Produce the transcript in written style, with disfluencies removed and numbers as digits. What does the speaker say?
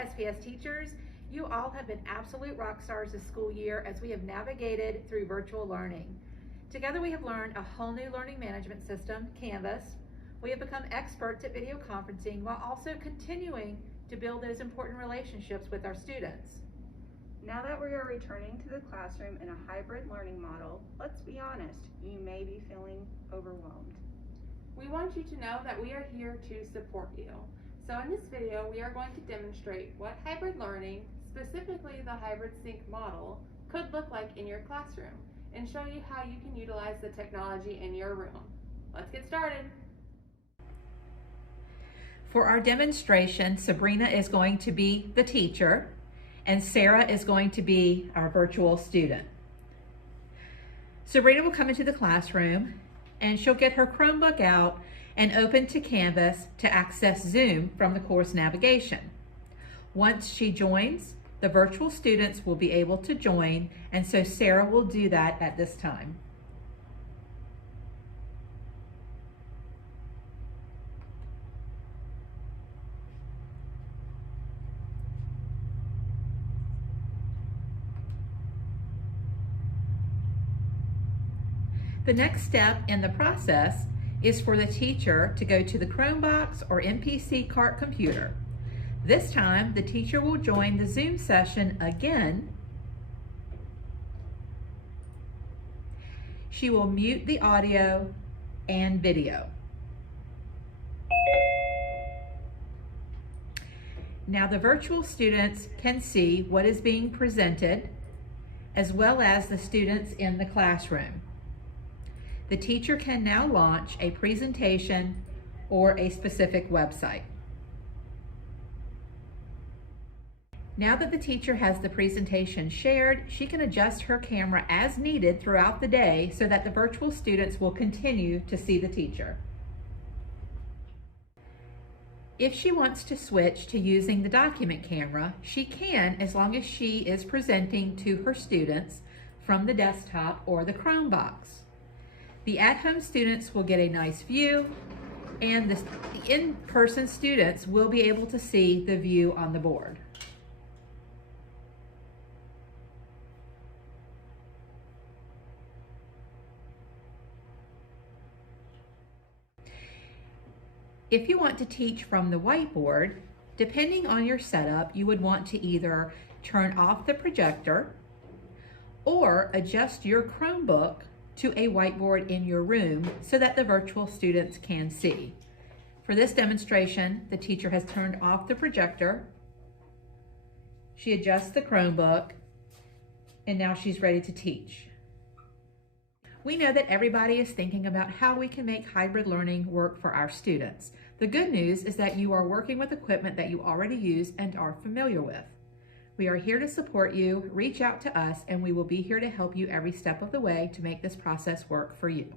SPS teachers. You all have been absolute rock stars this school year as we have navigated through virtual learning. Together we have learned a whole new learning management system, Canvas. We have become experts at video conferencing while also continuing to build those important relationships with our students. Now that we are returning to the classroom in a hybrid learning model, let's be honest, you may be feeling overwhelmed. We want you to know that we are here to support you. So in this video, we are going to demonstrate what hybrid learning, specifically the hybrid sync model, could look like in your classroom and show you how you can utilize the technology in your room. Let's get started. For our demonstration, Sabrina is going to be the teacher and Sarah is going to be our virtual student. Sabrina will come into the classroom and she'll get her Chromebook out and open to Canvas to access Zoom from the course navigation. Once she joins, the virtual students will be able to join, and so Sarah will do that at this time. The next step in the process is for the teacher to go to the Chromebox or MPC cart computer. This time, the teacher will join the Zoom session again. She will mute the audio and video. Now the virtual students can see what is being presented, as well as the students in the classroom. The teacher can now launch a presentation or a specific website. Now that the teacher has the presentation shared, she can adjust her camera as needed throughout the day so that the virtual students will continue to see the teacher. If she wants to switch to using the document camera, she can, as long as she is presenting to her students from the desktop or the Chromebox. The at-home students will get a nice view, and the in-person students will be able to see the view on the board. If you want to teach from the whiteboard, depending on your setup, you would want to either turn off the projector or adjust your Chromebook to a whiteboard in your room so that the virtual students can see. For this demonstration, the teacher has turned off the projector. She adjusts the Chromebook, and now she's ready to teach. We know that everybody is thinking about how we can make hybrid learning work for our students. The good news is that you are working with equipment that you already use and are familiar with. We are here to support you. Reach out to us and we will be here to help you every step of the way to make this process work for you.